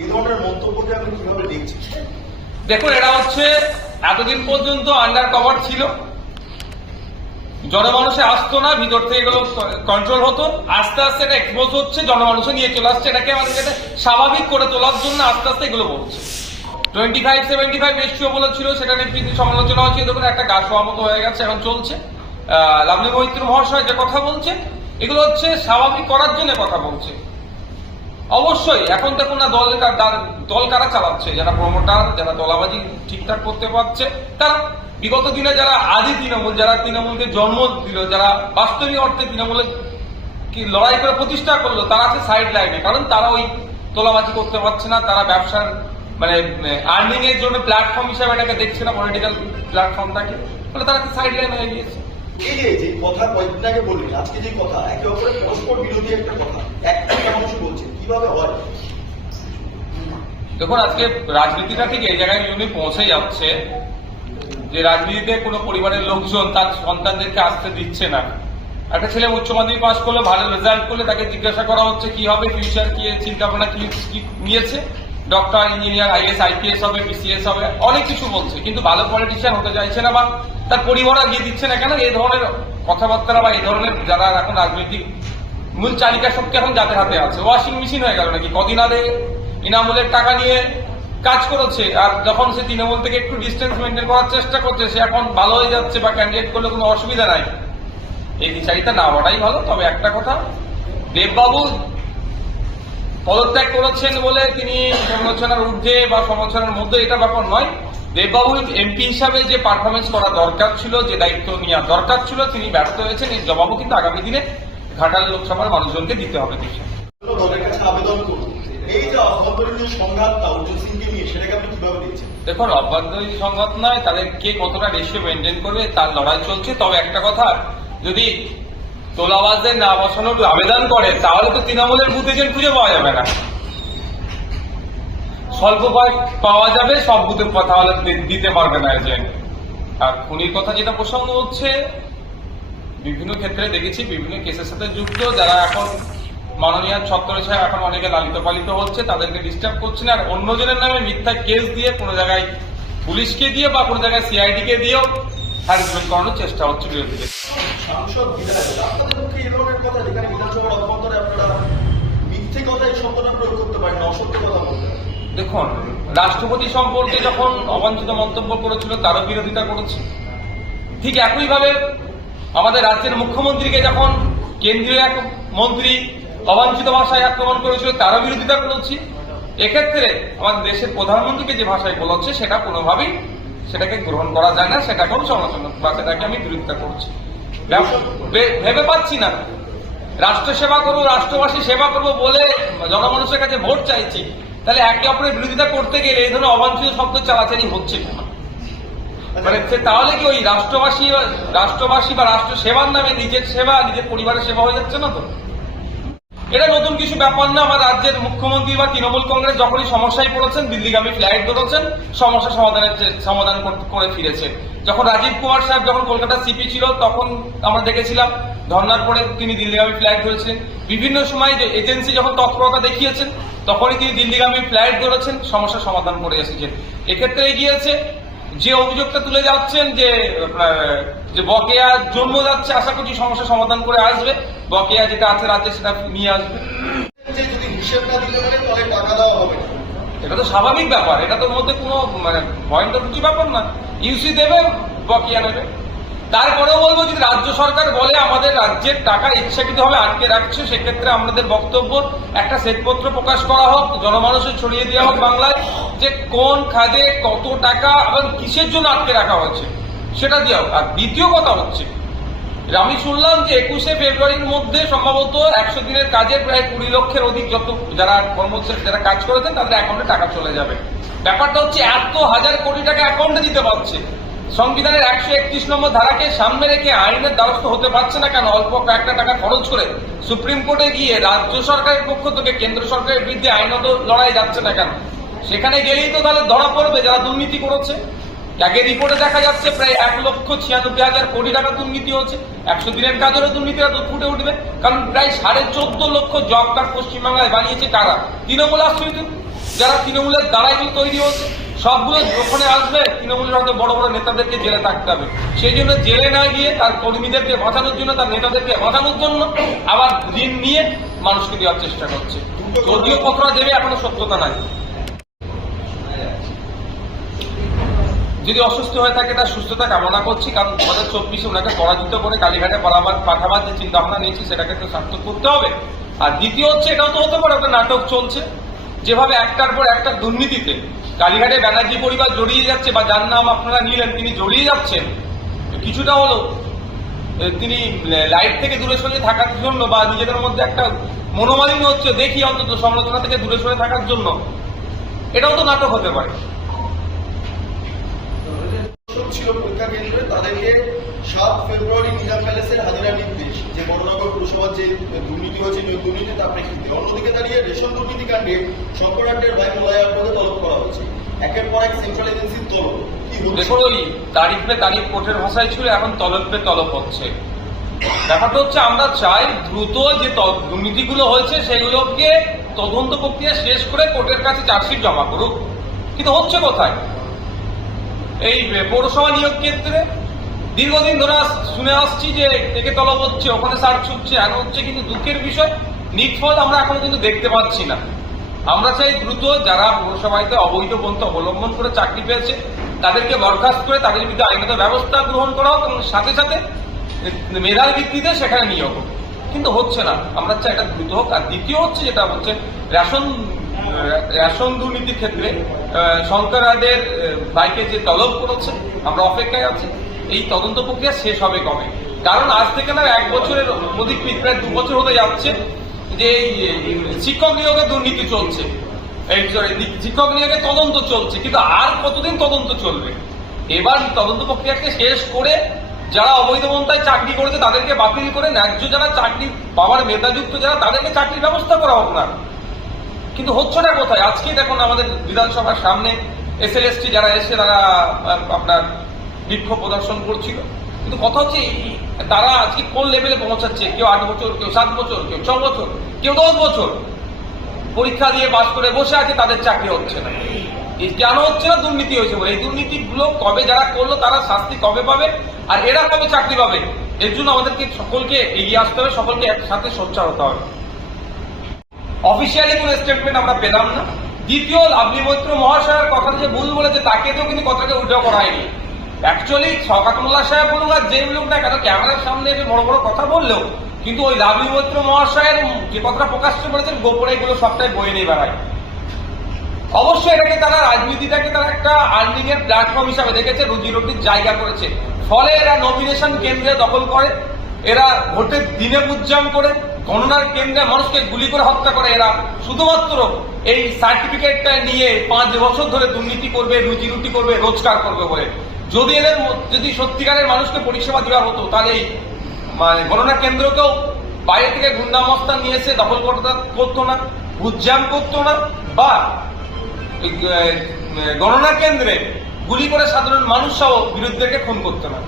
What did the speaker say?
এই ধরনের মন্তব্যকে আপনি কীভাবে দেখছেন দেখুন, এটা হচ্ছে এতদিন পর্যন্ত আন্ডার কভার ছিল। জনমানুষে আসতো না, ভিতর থেকে এগুলো কন্ট্রোল হতো। আস্তে আস্তে এটা এক্সপোজ হচ্ছে, জনমানুষে নিয়ে চলে আসছে। এটাকে আমাদের স্বাভাবিক করে তোলার জন্য আস্তে আস্তে এগুলো বলছে। Twenty five seventy five ratio বলেছিল সেটা নিয়ে কিন্তু সমালোচনা হচ্ছে দেখুন, একটা গাছ হওয়া মতো হয়ে গেছে, এখন চলছে। লাভলি মৈত্র মহাশয় যে কথা বলছে, এগুলো হচ্ছে স্বাভাবিক করার জন্য কথা বলছে। অবশ্যই, এখন দেখুন না দল দল কারা চালাচ্ছে? যারা প্রমোটার, যারা দলাবাজি ঠিকঠাক করতে পারছে, তারা বিগত দিনে যারা আদি তৃণমূল, যারা তৃণমূলকে জন্ম দিল, যারা বাস্তবিক অর্থে তৃণমূলের কি লড়াই করে প্রতিষ্ঠা করল, তারা আছে সাইড লাইনে কারণ তারা ওই তোলাবাজি করতে পারছে না, তারা ব্যবসার মানে আর্নিং এর জন্য প্ল্যাটফর্ম হিসাবে এটাকে দেখছে না পলিটিক্যাল প্ল্যাটফর্মটাকে ফলে তারা সাইড লাইন হয়ে গিয়েছে। এই যে যে কথা কয়েকদিন আগে বললেন, আজকে যে কথা, একে অপরের পরস্পর বিরোধী একটা কথা, একটা মানুষ বলছে। কীভাবে হয়? দেখুন, আজকে রাজনীতিটা ঠিক এই জায়গায় জন্য পৌঁছে যাচ্ছে, যে রাজনীতিতে কোনো পরিবারের লোকজন তার সন্তানদেরকে আসতে দিচ্ছে না। একটা ছেলে উচ্চ মাধ্যমিক পাস করলে ভালো রেজাল্ট করলে তাকে জিজ্ঞাসা করা হচ্ছে, কি হবে ফিউচার কি চিন্তা ভাবনা কি নিয়েছে? ডক্টর ইঞ্জিনিয়ার আইএস আইপিএস হবে বিসিএস হবে, অনেক কিছু বলছে, কিন্তু ভালো পলিটিশিয়ান হতে চাইছে না বা তার পরিবার গিয়ে দিচ্ছে না কেন? এই ধরনের কথাবার্তা বা এই ধরনের যারা এখন রাজনৈতিক মূল চালিকা শক্তি এখন যাদের হাতে আছে। ওয়াশিং মেশিন হয়ে গেল নাকি? কদিন আগে ইনামুলের টাকা নিয়ে কাজ করেছে, আর যখন সে তৃণমূল থেকে একটু ডিস্টেন্স মেনটেন করার চেষ্টা করছে, সে এখন ভালো হয়ে যাচ্ছে বা ক্যান্ডিডেট করলে কোনো অসুবিধা নাই। এই বিচারিতা না হওয়াটাই ভালো। তবে একটা কথা, দেববাবু পদত্যাগ করেছেন বলে তিনি সমালোচনার ঊর্ধ্বে বা সমালোচনার মধ্যে এটা ব্যাপার নয়। দেববাবু এমপি হিসাবে যে পারফরমেন্স করা দরকার ছিল, যে দায়িত্ব নেওয়া দরকার ছিল, তিনি ব্যর্থ হয়েছেন। এই জবাবও কিন্তু আগামী দিনে ঘাটাল লোকসভার মানুষজনকে দিতে হবে দেখুন অভ্যন্তরীণ সংঘাত নয় তাদের কে কতটা রেশিও মেনটেন করবে তার লড়াই চলছে। তবে একটা কথা যদি তোলাবাজদের না বসানোর আবেদন করে তাহলে তো তৃণমূলের বুথ এজেন্ট খুঁজে পাওয়া যাবে না। স্বল্প পাওয়া যাবে সব বুথে তাহলে দিতে পারবে না এজেন্ট আর খুনির কথা যেটা প্রসঙ্গ হচ্ছে বিভিন্ন ক্ষেত্রে দেখেছি বিভিন্ন কেসের সাথে যুক্ত যারা এখন মাননীয় ছত্তরে ছায় এখন অনেকে লালিত পালিত হচ্ছে তাদেরকে ডিস্টার্ব করছে না। আর অন্যজনের নামে মিথ্যা কেস দিয়ে কোনো জায়গায় পুলিশকে দিয়ে বা কোনো জায়গায় সিআইডি কে দিয়েও হ্যারাসমেন্ট করানোর চেষ্টা হচ্ছে বিরোধীদের। সাংসদ বিধায়ক আপনাদের পক্ষে এই ধরনের কথা যেখানে বিধানসভার অভ্যন্তরে আপনারা মিথ্যে কথা এই শব্দটা প্রয়োগ করতে পারেন না অসত্য কথা বলতে দেখুন রাষ্ট্রপতি সম্পর্কে যখন অবাঞ্ছিত মন্তব্য করেছিল তারও বিরোধিতা করেছে। ঠিক একইভাবে আমাদের রাজ্যের মুখ্যমন্ত্রীকে যখন কেন্দ্রীয় এক মন্ত্রী অবাঞ্ছিত ভাষায় আক্রমণ করেছিল, তারও বিরোধিতা করেছি। এক্ষেত্রে আমাদের দেশের প্রধানমন্ত্রীকে যে ভাষায় বলাচ্ছে, সেটা কোনোভাবেই সেটাকে গ্রহণ করা যায় না, সেটাকেও সমালোচনা বা সেটাকে আমি বিরোধিতা করছি। ভেবে পাচ্ছি না। রাষ্ট্র সেবা করব, রাষ্ট্রবাসী সেবা করব বলে জনমানুষের কাছে ভোট চাইছি, তাহলে একে অপরের বিরোধিতা করতে গেলে এই ধরনের অবাঞ্ছিত শব্দ চালাচালি হচ্ছে কেন? মানে তাহলে কি ওই রাষ্ট্রবাসী রাষ্ট্রবাসী বা রাষ্ট্র সেবার নামে নিজের সেবা, নিজের পরিবারের সেবা হয়ে যাচ্ছে না তো? এটা নতুন কিছু ব্যাপার না। আমার রাজ্যের মুখ্যমন্ত্রী বা তৃণমূল কংগ্রেস যখনই সমস্যায় পড়েছেন, দিল্লিগামী ফ্লাইট ধরেছেন, সমস্যা সমাধানের সমাধান করে ফিরেছে। যখন রাজীব কুমার সাহেব যখন কলকাতা সিপি ছিল, তখন আমরা দেখেছিলাম ধর্নার পরে তিনি দিল্লিগামী ফ্লাইট ধরেছেন। বিভিন্ন সময় যে এজেন্সি যখন তৎপরতা দেখিয়েছেন, তখনই তিনি দিল্লিগামী ফ্লাইট ধরেছেন, সমস্যা সমাধান করে এসেছেন। এক্ষেত্রে এগিয়েছে যে অভিযোগটা তুলে যাচ্ছেন যে যে বকেয়া জন্ম যাচ্ছে আশা করছি সমস্যা সমাধান করে আসবে। বকেয়া যেটা আছে রাজ্যে সেটা নিয়ে আসবে। এটা তো স্বাভাবিক ব্যাপার। এটা তোর মধ্যে কোনো মানে ভয়ঙ্কর কিছু ব্যাপার না। ইউসি দেবে বকেয়া নেবে। তারপরেও বলব, যদি রাজ্য সরকার বলে আমাদের রাজ্যের টাকা ইচ্ছাকৃত ইচ্ছাকৃতভাবে আটকে রাখছে, সেক্ষেত্রে আমাদের বক্তব্য, একটা শ্বেতপত্র প্রকাশ করা হোক, জনমানুষে ছড়িয়ে দেওয়া হোক বাংলায়, যে কোন খাদে কত টাকা এবং কিসের জন্য আটকে রাখা হচ্ছে, সেটা দেওয়া হোক। আর দ্বিতীয় কথা হচ্ছে, আমি শুনলাম যে একুশে ফেব্রুয়ারির মধ্যে সম্ভবত একশো দিনের কাজের প্রায় কুড়ি লক্ষের অধিক যত যারা কর্মচারী, যারা কাজ করেছেন, তাদের অ্যাকাউন্টে টাকা চলে যাবে ব্যাপারটা হচ্ছে এত হাজার কোটি টাকা অ্যাকাউন্টে দিতে পারছে সংবিধানের একশো একত্রিশ নম্বর ধারাকে সামনে রেখে আইনের দ্বারস্থ হতে পারছে না কেন? অল্প কয়েকটা টাকা খরচ করে সুপ্রিম কোর্টে গিয়ে রাজ্য সরকারের পক্ষ থেকে কেন্দ্র সরকারের বিরুদ্ধে আইনত লড়াই যাচ্ছে না কেন? সেখানে গেলেই তো তাহলে ধরা পড়বে যারা দুর্নীতি করেছে। আগে রিপোর্টে দেখা যাচ্ছে প্রায় এক লক্ষ ছিয়ানব্বই হাজার কোটি টাকা দুর্নীতি হচ্ছে একশো দিনের কাজেরও দুর্নীতিরা ফুটে উঠবে। কারণ প্রায় সাড়ে চোদ্দ লক্ষ জব কার্ড পশ্চিমবাংলায় বানিয়েছে কারা? তৃণমূল আশ্রিত যারা তৃণমূলের দ্বারা এগুলো তৈরি হচ্ছে, সবগুলো ওখানে আসবে, তৃণমূলের হয়তো বড় বড় নেতাদেরকে জেলে থাকতে হবে। সেই জন্য জেলে না গিয়ে তার কর্মীদেরকে বাঁচানোর জন্য, তার নেতাদেরকে বাঁচানোর জন্য আবার ঋণ নিয়ে মানুষকে দেওয়ার চেষ্টা করছে। যদিও কতটা দেবে, এখনও সত্যতা নাই। যদি অসুস্থ হয়ে থাকে, তার সুস্থতা কামনা করছি, কারণ দু হাজার চব্বিশে ওনাকে পরাজিত করে কালীঘাটে পালাবার পাঠাবার যে চিন্তা ভাবনা নিয়েছি, সেটাকে তো সার্থক করতে হবে। আর দ্বিতীয় হচ্ছে এটাও তো হতে পারে, ওটা নাটক চলছে। যেভাবে একটার পর একটা দুর্নীতিতে কালীঘাটে ব্যানার্জি পরিবার জড়িয়ে যাচ্ছে বা যার নাম আপনারা নিলেন, তিনি জড়িয়ে যাচ্ছেন কিছুটা হলো তিনি লাইট থেকে দূরে সরে থাকার জন্য বা নিজেদের মধ্যে একটা মনোমালিন্য হচ্ছে, দেখি অন্তত সমালোচনা থেকে দূরে সরে থাকার জন্য। এটাও তো নাটক হতে পারে। ছিল পরীক্ষা কেন্দ্রে, তাদেরকে সাত ফেব্রুয়ারি নিজাম প্যালেসের হাজিরা নির্দেশ। যে বড়নগর পুরসভার যে দুর্নীতি হয়েছে ওই দুর্নীতি তার প্রেক্ষিতে অন্যদিকে দাঁড়িয়ে রেশন দুর্নীতি কাণ্ডে শঙ্করাড্ডের ভাই মোলায়ার পদে তলব করা হয়েছে। একের পর এক সেন্ট্রাল এজেন্সির তলব। দেখুন ওই তারিখ পে তারিখ কোর্টের ভাষায় ছিল, এখন তলব পে তলব হচ্ছে। ব্যাপারটা হচ্ছে, আমরা চাই দ্রুত যে দুর্নীতিগুলো হয়েছে, সেগুলোকে তদন্ত প্রক্রিয়া শেষ করে কোর্টের কাছে চার্জশিট জমা করুক। কিন্তু হচ্ছে কোথায়? এই পৌরসভা নিয়োগ ক্ষেত্রে দীর্ঘদিন ধরে শুনে আসছি যে একে তলব হচ্ছে ওখানে সার্চ হচ্ছে এমন হচ্ছে কিন্তু দুঃখের বিষয় নিটফল আমরা এখনও কিন্তু দেখতে পাচ্ছি না। আমরা চাই দ্রুত যারা পৌরসভাতে অবৈধ পন্থা অবলম্বন করে চাকরি পেয়েছে তাদেরকে বরখাস্ত করে তাদের বিরুদ্ধে আইনত ব্যবস্থা গ্রহণ করা হোক এবং সাথে সাথে মেধার ভিত্তিতে সেখানে নিয়োগ হোক। কিন্তু হচ্ছে না। আমরা চাই এটা দ্রুত হোক। আর দ্বিতীয় হচ্ছে যেটা হচ্ছে রেশন রেশন দুর্নীতির ক্ষেত্রে আহ, সরকারদের বাইকে যে তলব করেছে আমরা অপেক্ষায় আছি। এই তদন্ত প্রক্রিয়া শেষ হবে কবে? কারণ আজ থেকে না এক বছরের অধিক প্রায় দু বছর হতে যাচ্ছে যে শিক্ষক নিয়োগে দুর্নীতি চলছে। শিক্ষক নিয়োগে তদন্ত চলছে, কিন্তু আর কতদিন তদন্ত চলবে? এবার তদন্ত প্রক্রিয়াকে শেষ করে যারা অবৈধ পন্থায় চাকরি করেছে তাদেরকে বাতিল করে ন্যায্য যারা চাকরি পাওয়ার মেধাযুক্ত যারা, তাদেরকে চাকরির ব্যবস্থা করা হোক না। কিন্তু হচ্ছে না কোথায়? আজকে দেখুন আমাদের বিধানসভার সামনে এসএলএসটি যারা এসে তারা আপনার বিক্ষোভ প্রদর্শন করছিল। কিন্তু কথা হচ্ছে তারা আজকে কোন লেভেলে পৌঁছাচ্ছে? কেউ আট বছর, কেউ সাত বছর, কেউ ছ বছর, কেউ দশ বছর। পরীক্ষা দিয়ে পাস করে বসে আছে, তাদের চাকরি হচ্ছে না। কেন হচ্ছে না? দুর্নীতি হয়েছে বলে। এই দুর্নীতিগুলো কবে যারা করল, তারা শাস্তি কবে পাবে? আর এরা কবে চাকরি পাবে? এর জন্য আমাদেরকে সকলকে এগিয়ে আসতে হবে, সকলকে একসাথে সোচ্চার হতে হবে। অফিসিয়ালি কোনো স্টেটমেন্ট আমরা পেলাম না। দ্বিতীয় লাভলি মৈত্র মহাশয়ের কথা যে ভুল বলেছে, তাকে তো কিন্তু কথাকে উল্টো করা হয়নি। অ্যাকচুয়ালি শকাত মোল্লা সাহেব বলুক যে লোক না কেন, ক্যামেরার সামনে এসে বড় বড় কথা বললেও কিন্তু ওই লাভলি মৈত্র মহাশয়ের যে কথাটা প্রকাশ্য করেছেন গোপনে এগুলো সবটাই বয়ে নিয়ে বেড়ায়। অবশ্যই এটাকে তারা রাজনীতিটাকে তারা একটা আর্নিং এর প্ল্যাটফর্ম হিসাবে দেখেছে, রুজি রুটির জায়গা করেছে। ফলে এরা নমিনেশন কেন্দ্রে দখল করে, এরা ভোটের দিনে উজ্জাম করে, গণনার কেন্দ্রে মানুষকে গুলি করে হত্যা করে। এরা শুধুমাত্র এই সার্টিফিকেটটা নিয়ে পাঁচ বছর ধরে দুর্নীতি করবে, রুজি রুটি করবে, রোজগার করবে বলে। যদি এদের যদি সত্যিকারের মানুষকে পরিষেবা দেওয়া হতো, তাহলে মানে গণনা কেন্দ্রকেও বাইরে থেকে গুন্ডামস্তা নিয়ে এসে দখল করতে না উজ্জাম করতো না, বা গণনা কেন্দ্রে গুলি করে সাধারণ মানুষরাও সহ বিরুদ্ধেকে খুন করতে না।